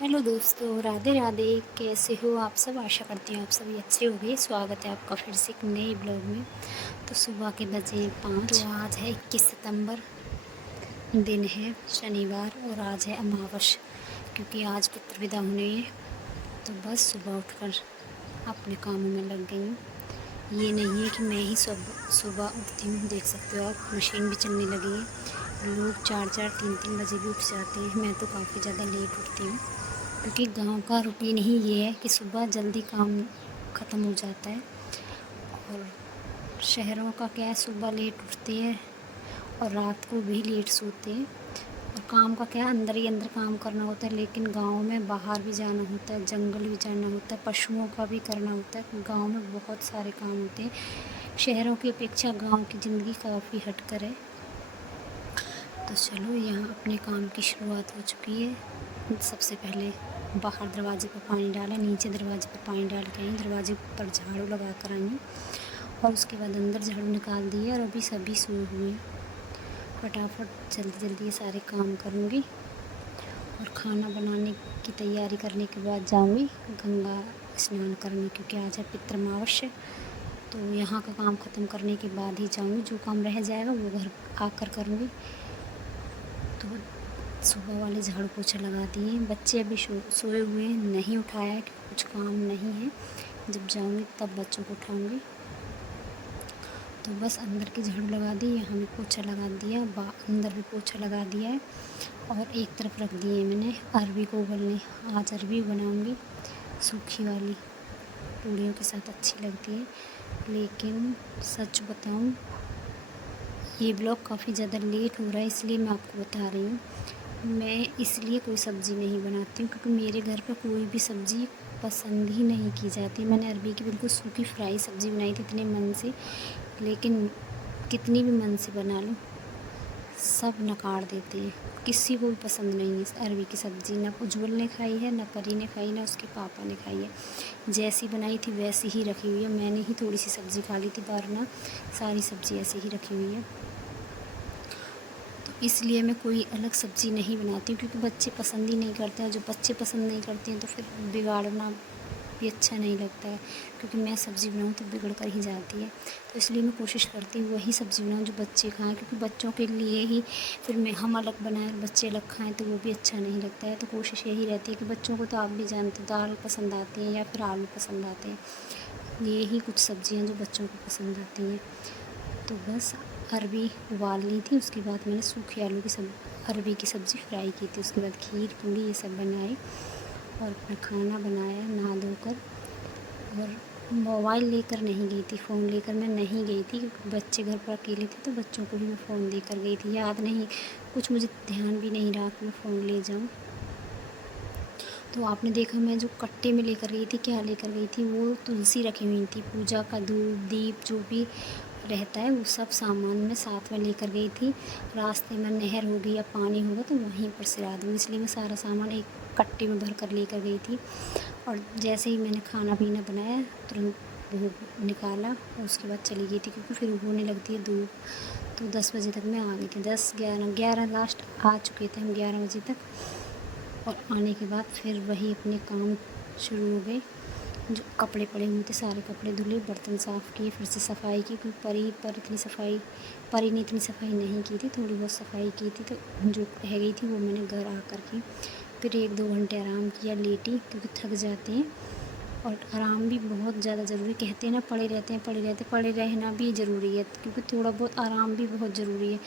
Hello दोस्तों, राधे राधे। कैसे हो आप सब? आशा करती हूँ आप सभी अच्छे होंगे। स्वागत है आपका फिर से एक नए ब्लॉग में। तो सुबह के बजे 5। तो आज है 21 सितंबर, दिन है शनिवार और आज है अमावस, क्योंकि आज पितृ विदा होने हैं। तो बस सुबह उठकर अपने कामों में लग गई हूँ। ये नहीं है कि मैं ही सब सुबह उठती हूँ, देख सकते हो आप, मशीन भी चलने लगी है। लोग 4-4 3-3 बजे भी उठ जाते हैं। मैं तो काफ़ी ज़्यादा लेट उठती हूँ, क्योंकि गांव का रूटीन ही ये है कि सुबह जल्दी काम ख़त्म हो जाता है। और शहरों का क्या है, सुबह लेट उठते हैं और रात को भी लेट सोते हैं। और काम का क्या है, अंदर ही अंदर काम करना होता है। लेकिन गांव में बाहर भी जाना होता है, जंगल भी जाना होता है, पशुओं का भी करना होता है। गांव में बहुत सारे काम होते हैं। शहरों की अपेक्षा गांव की ज़िंदगी काफ़ी हटकर है। तो चलो, यहाँ अपने काम की शुरुआत हो चुकी है। सबसे पहले बाहर दरवाजे पर पानी डाला, नीचे दरवाजे पर पानी डाल के आई, दरवाजे पर झाड़ू लगा कर आई हूँ और उसके बाद अंदर झाड़ू निकाल दिए। और अभी सभी सोए हुए हैं। फटाफट जल्दी जल्दी ये सारे काम करूँगी और खाना बनाने की तैयारी करने के बाद जाऊँगी गंगा स्नान करने, क्योंकि आज है पितृमावस्या। तो यहाँ का काम ख़त्म करने के बाद ही जाऊँगी। जो काम रह जाएगा वो घर आकर करूँगी। तो सुबह वाले झाड़ू पोछा लगा दिए। बच्चे अभी सोए हुए हैं, नहीं उठाया है, क्योंकि कुछ काम नहीं है। जब जाऊँगी तब बच्चों को उठाऊँगी। तो बस अंदर की झाड़ू लगा दी, यहाँ भी पोछा लगा दिया, अंदर भी पोछा लगा दिया है। और एक तरफ रख दिए मैंने अरबी को उबलने। आज अरबी बनाऊँगी, सूखी वाली, पूड़ियों के साथ अच्छी लगती है। लेकिन सच बताऊँ, ये ब्लॉग काफ़ी ज़्यादा लेट हो रहा है, इसलिए मैं आपको बता रही हूँ। मैं इसलिए कोई सब्ज़ी नहीं बनाती हूँ, क्योंकि मेरे घर पे कोई भी सब्ज़ी पसंद ही नहीं की जाती। मैंने अरबी की बिल्कुल सूखी फ्राई सब्ज़ी बनाई थी इतने मन से, लेकिन कितनी भी मन से बना लूँ सब नकार देते हैं। किसी को भी पसंद नहीं है अरबी की सब्ज़ी। ना उज्ज्वल ने खाई है, ना परी ने खाई, ना उसके पापा ने खाई है। जैसी बनाई थी वैसी ही रखी हुई है। मैंने ही थोड़ी सी सब्ज़ी खा ली थी, वरना सारी सब्ज़ी ऐसे ही रखी हुई है। तो इसलिए मैं कोई अलग सब्ज़ी नहीं बनाती हूँ, क्योंकि बच्चे पसंद ही नहीं करते हैं। जो बच्चे पसंद नहीं करते हैं तो फिर बिगाड़ना भी अच्छा नहीं लगता है, क्योंकि मैं सब्ज़ी बनाऊँ तो बिगड़ कर ही जाती है। तो इसलिए मैं कोशिश करती हूँ वही सब्ज़ी बनाऊँ जो बच्चे खाएँ, क्योंकि बच्चों के लिए ही फिर मैं हम अलग बनाएं और बच्चे अलग खाएँ तो वो भी अच्छा नहीं लगता है। तो कोशिश यही रहती है कि बच्चों को तो आप भी जानते, दाल पसंद आती है या फिर आलू पसंद आते हैं। ये ही कुछ सब्ज़ियाँ जो बच्चों को पसंद आती हैं। तो बस अरबी उबाल ली थी, उसके बाद मैंने सूखे आलू की अरबी की सब्ज़ी फ्राई की थी। उसके बाद खीर पूड़ी ये सब बनाए और अपना खाना बनाया नहा धोकर। और मोबाइल लेकर नहीं गई थी, फ़ोन लेकर मैं नहीं गई थी, क्योंकि बच्चे घर पर अकेले थे तो बच्चों को भी मैं फ़ोन देकर गई थी। याद नहीं, कुछ मुझे ध्यान भी नहीं रहा कि मैं फ़ोन ले जाऊँ। तो आपने देखा मैं जो कट्टे में लेकर गई थी, क्या लेकर गई थी, वो तुलसी रखी हुई थी, पूजा का धूप दीप जो भी रहता है वो सब सामान मैं साथ में लेकर गई थी। रास्ते में नहर होगी या पानी होगा तो वहीं पर सिरा दूँगी, इसलिए मैं सारा सामान एक कट्टे में भर कर लेकर गई थी। और जैसे ही मैंने खाना पीना बनाया तुरंत धूप निकाला और उसके बाद चली गई थी, क्योंकि फिर होने लगती है धूप। तो 10 बजे तक मैं आ गई थी, 10-11 लास्ट आ चुके थे हम 11 बजे तक। और आने के बाद फिर वही अपने काम शुरू हो गए। जो कपड़े पड़े हुए थे सारे कपड़े धुले, बर्तन साफ़ किए, फिर से सफाई की, क्योंकि परी ने इतनी सफाई नहीं की थी, थोड़ी बहुत सफाई की थी। तो जो रह गई थी वो मैंने घर आकर की। फिर 1-2 घंटे आराम किया लेटी, क्योंकि थक जाते हैं। और आराम भी बहुत ज़्यादा ज़रूरी, कहते हैं ना, पड़े रहना भी ज़रूरी है, क्योंकि थोड़ा बहुत आराम भी बहुत ज़रूरी है।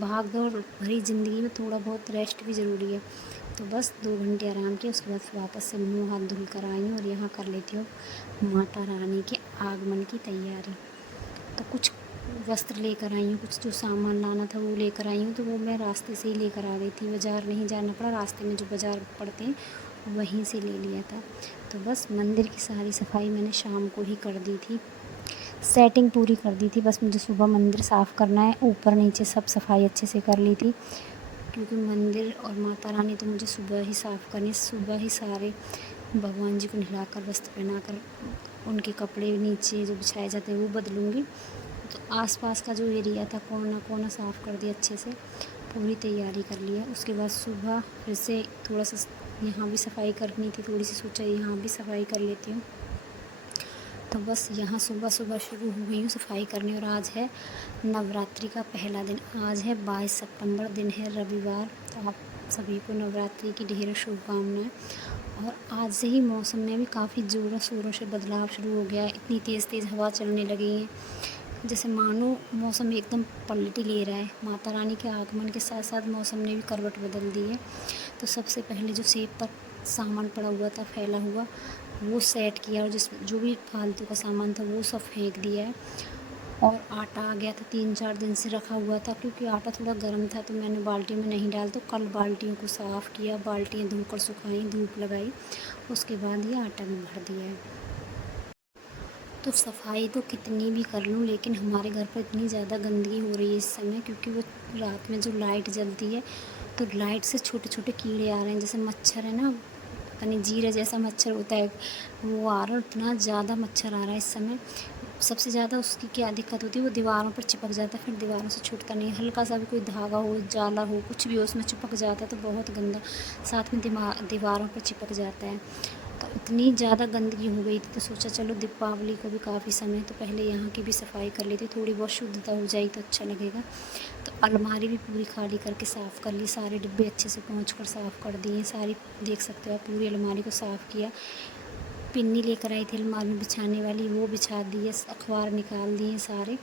भाग दौड़ भरी ज़िंदगी में थोड़ा बहुत रेस्ट भी ज़रूरी है। तो बस 2 घंटे आराम किया, उसके बाद फिर वापस से मुँह हाथ धुल कर आई हूँ और यहाँ कर लेती हूँ माता रानी के आगमन की तैयारी। तो कुछ वस्त्र लेकर आई हूँ, कुछ जो सामान लाना था वो लेकर आई हूँ। तो वो मैं रास्ते से ही लेकर आ गई थी, बाज़ार नहीं जाना पड़ा, रास्ते में जो बाज़ार पड़ते हैं वहीं से ले लिया था। तो बस मंदिर की सारी सफाई मैंने शाम को ही कर दी थी, सेटिंग पूरी कर दी थी। बस मुझे सुबह मंदिर साफ़ करना है, ऊपर नीचे सब सफाई अच्छे से कर ली थी, क्योंकि मंदिर और माता रानी तो मुझे सुबह ही साफ़ करनी। सुबह ही सारे भगवान जी को नहलाकर वस्त्र पहनाकर उनके कपड़े नीचे जो बिछाए जाते हैं वो बदलूँगी। तो आसपास का जो एरिया था कोना कोना साफ़ कर दिया अच्छे से, पूरी तैयारी कर लिया। उसके बाद सुबह फिर से थोड़ा सा यहाँ भी सफाई करनी थी थोड़ी सी, सोचा यहाँ भी सफाई कर लेती हूँ। तो बस यहाँ सुबह सुबह शुरू हो गई हूँ सफाई करने। और आज है नवरात्रि का पहला दिन, आज है 22 सितंबर, दिन है रविवार। तो आप सभी को नवरात्रि की ढेरों शुभकामनाएं। और आज से ही मौसम में भी काफ़ी ज़ोरों शोरों से बदलाव शुरू हो गया है। इतनी तेज़ तेज़ हवा चलने लगी है, जैसे मानो मौसम एकदम पलट ही ले रहा है। माता रानी के आगमन के साथ साथ मौसम ने भी करवट बदल दी है। तो सबसे पहले जो सेब पर सामान पड़ा हुआ था फैला हुआ, वो सेट किया, और जो भी फालतू का सामान था वो सब फेंक दिया है। और आटा आ गया था, 3-4 दिन से रखा हुआ था, क्योंकि आटा थोड़ा गर्म था तो मैंने बाल्टी में नहीं डाल, तो कल बाल्टियों को साफ़ किया, बाल्टियाँ धोकर सुखाई, धूप लगाई, उसके बाद ये आटा में भर दिया है। तो सफाई तो कितनी भी कर लूँ, लेकिन हमारे घर पर इतनी ज़्यादा गंदगी हो रही है इस समय, क्योंकि वो रात में जो लाइट जलती है तो लाइट से छोटे छोटे कीड़े आ रहे हैं, जैसे मच्छर है ना, पता जीरा जैसा मच्छर होता है, वो आ रहा है। इतना ज़्यादा मच्छर आ रहा है इस समय। सबसे ज़्यादा उसकी क्या दिक्कत होती है, वो दीवारों पर चिपक जाता है, फिर दीवारों से छूटता नहीं। हल्का सा भी कोई धागा हो, जाला हो, कुछ भी हो, उसमें चिपक जाता है तो बहुत गंदा, साथ में दीवारों पर चिपक जाता है। तो इतनी ज़्यादा गंदगी हो गई थी, तो सोचा चलो दीपावली को भी काफ़ी समय, तो पहले यहाँ की भी सफाई कर लेती, थोड़ी बहुत शुद्धता हो जाएगी तो अच्छा लगेगा। तो अलमारी भी पूरी खाली करके साफ़ कर ली, सारे डिब्बे अच्छे से पोंछ कर साफ़ कर दिए सारी, देख सकते हो आप, पूरी अलमारी को साफ़ किया। पिन्नी लेकर आई थी अलमारी में बिछाने वाली, वो बिछा दिए, अखबार निकाल दिए सारे।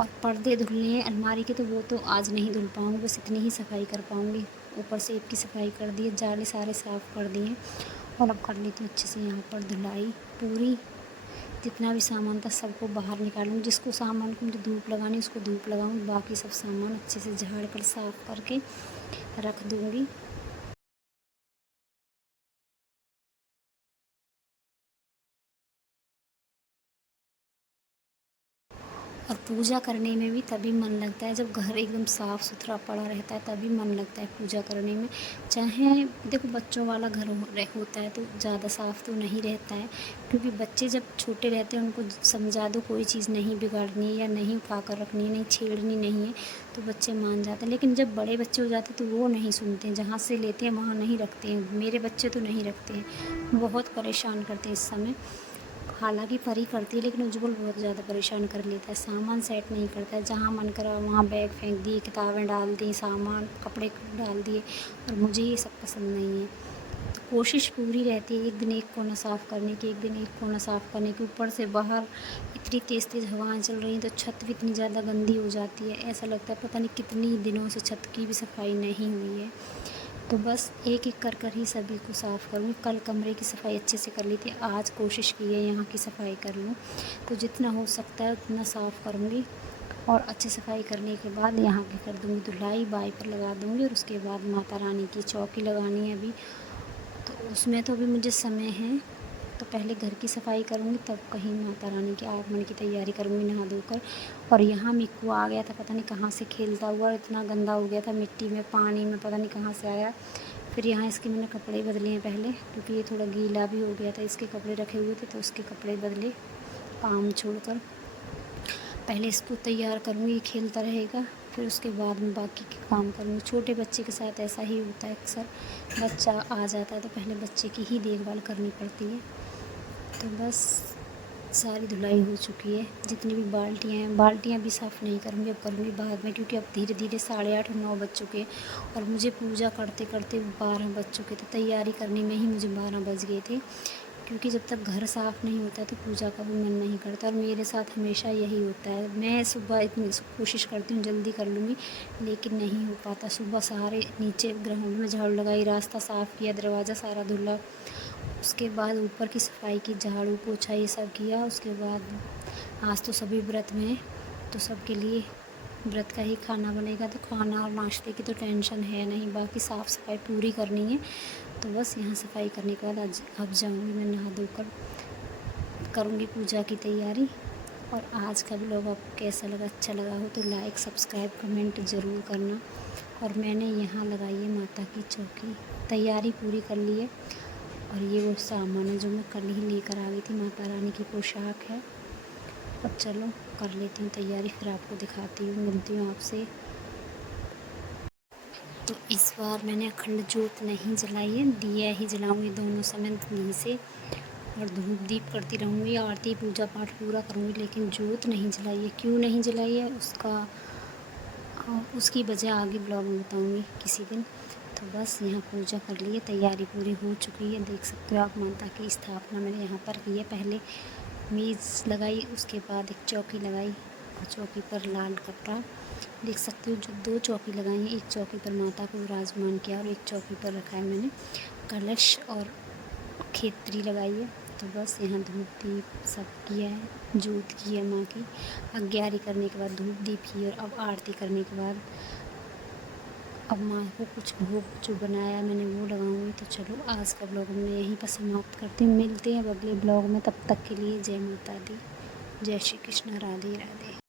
और पर्दे धुलने हैं अलमारी के, तो वो तो आज नहीं धुल पाऊँगी, बस इतनी ही सफाई कर पाऊँगी। ऊपर से एक की सफाई कर दी, जाले सारे साफ़ कर दिए। और अब कर लेती हूँ अच्छे से यहाँ पर धुलाई पूरी, जितना भी सामान था सबको बाहर निकालूँगी। जिसको सामान को मुझे धूप लगानी उसको धूप लगाऊँगी, बाकी सब सामान अच्छे से झाड़ कर साफ़ करके रख दूँगी। और पूजा करने में भी तभी मन लगता है जब घर एकदम साफ़ सुथरा पड़ा रहता है, तभी मन लगता है पूजा करने में। चाहे देखो बच्चों वाला घर होता है तो ज़्यादा साफ़ तो नहीं रहता है, क्योंकि बच्चे जब छोटे रहते हैं उनको समझा दो कोई चीज़ नहीं बिगाड़नी है या नहीं उठा कर रखनी है, नहीं छेड़नी नहीं है, तो बच्चे मान जाते हैं। लेकिन जब बड़े बच्चे हो जाते हैं तो वो नहीं सुनते हैं, जहाँ से लेते हैं वहाँ नहीं रखते हैं। मेरे बच्चे तो नहीं रखते हैं, बहुत परेशान करते हैं इस समय। हालांकि परी करती है, लेकिन उज्जवल बहुत ज़्यादा परेशान कर लेता है, सामान सेट नहीं करता है। जहाँ मन करा वहाँ बैग फेंक दिए, किताबें डाल दी, सामान कपड़े डाल दिए, और मुझे ये सब पसंद नहीं है। तो कोशिश पूरी रहती है एक दिन एक कोना साफ़ करने की, एक दिन एक कोना साफ़ करने की। ऊपर से बाहर इतनी तेज़ तेज़ हवाएं चल रही हैं तो छत भी इतनी ज़्यादा गंदी हो जाती है, ऐसा लगता है पता नहीं कितनी दिनों से छत की भी सफाई नहीं हुई है। तो बस एक एक कर ही सभी को साफ़ करूँगी। कल कमरे की सफाई अच्छे से कर ली थी, आज कोशिश की है यहाँ की सफाई कर लूँ, तो जितना हो सकता है उतना साफ़ करूँगी। और अच्छी सफाई करने के बाद यहाँ की कर दूँगी धुलाई, बाई पर लगा दूँगी। और उसके बाद माता रानी की चौकी लगानी है अभी, तो उसमें तो अभी मुझे समय है। तो पहले घर की सफाई करूँगी, तब कहीं माता रानी के आगमन की तैयारी करूँगी नहा धोकर। और यहाँ मिक्कू आ गया था, पता नहीं कहाँ से खेलता हुआ, इतना गंदा हो गया था मिट्टी में, पानी में, पता नहीं कहाँ से आया। फिर यहाँ इसके मैंने कपड़े बदले हैं पहले, क्योंकि ये थोड़ा गीला भी हो गया था, इसके कपड़े रखे हुए थे तो उसके कपड़े बदले काम छोड़कर। पहले इसको तैयार करूँगी, ये खेलता रहेगा, फिर उसके बाद में बाकी के काम करूँगी। छोटे बच्चे के साथ ऐसा ही होता है अक्सर, बच्चा आ जाता है तो पहले बच्चे की ही देखभाल करनी पड़ती है। तो बस सारी धुलाई हो चुकी है, जितनी भी बाल्टियाँ हैं, बाल्टियाँ भी साफ़ नहीं करूँगी, अब करूँगी बाद में, क्योंकि अब धीरे धीरे 8:30 और 9 बज चुके हैं। और मुझे पूजा करते करते 12 बज चुके थे, तैयारी करने में ही मुझे 12 बज गए थे, क्योंकि जब तक घर साफ़ नहीं होता तो पूजा का भी मन नहीं करता। और मेरे साथ हमेशा यही होता है, मैं सुबह इतनी कोशिश करती हूँ जल्दी कर लूँगी, लेकिन नहीं हो पाता। सुबह सारे नीचे ग्राउंड में झाड़ू लगाई, रास्ता साफ़ किया, दरवाज़ा सारा धुला, उसके बाद ऊपर की सफाई की, झाड़ू पोछा ये सब किया। उसके बाद आज तो सभी व्रत में हैं, तो सबके लिए व्रत का ही खाना बनेगा, तो खाना और नाश्ते की तो टेंशन है नहीं, बाकी साफ़ सफाई पूरी करनी है। तो बस यहाँ सफाई करने के बाद आज अब जाऊँगी मैं नहा धोकर, करूँगी पूजा की तैयारी। और आज का व्लॉग आपको कैसा लगा, अच्छा लगा हो तो लाइक सब्सक्राइब कमेंट ज़रूर करना। और मैंने यहाँ लगाई है माता की चौकी, तैयारी पूरी कर ली है। और ये वो सामान है जो मैं कल ही लेकर आ गई थी, माता रानी की पोशाक है। अब चलो कर लेती हूँ तैयारी, फिर आपको दिखाती हूँ, मिलती हूँ आपसे। तो इस बार मैंने अखंड ज्योत नहीं जलाई है, दिया ही जलाऊँगी दोनों समय घी से, और धूप दीप करती रहूँगी, आरती पूजा पाठ पूरा करूँगी, लेकिन ज्योत नहीं जलाई है। क्यों नहीं जलाई है उसकी वजह आगे ब्लॉग में बताऊँगी किसी दिन। तो बस यहाँ पूजा कर लिए, तैयारी पूरी हो चुकी है। देख सकते हो आप, माता की स्थापना मैंने यहाँ पर की है। पहले मेज़ लगाई, उसके बाद एक चौकी लगाई, और चौकी पर लाल कपड़ा, देख सकते हो जो 2 चौकी लगाई हैं। एक चौकी पर माता को विराजमान किया और एक चौकी पर रखा है मैंने कलश और खेतरी लगाई है। तो बस यहाँ धूप दीप सब किया है, जोत की है माँ की। अग्यारी करने के बाद धूप दीप की, और अब आरती करने के बाद अब माँ को कुछ भोग जो बनाया मैंने वो लगाऊंगी। तो चलो आज का ब्लॉग मैं यहीं पर समाप्त करती हूँ। मिलते हैं अब अगले ब्लॉग में, तब तक के लिए जय माता दी, जय श्री कृष्ण, राधे राधे।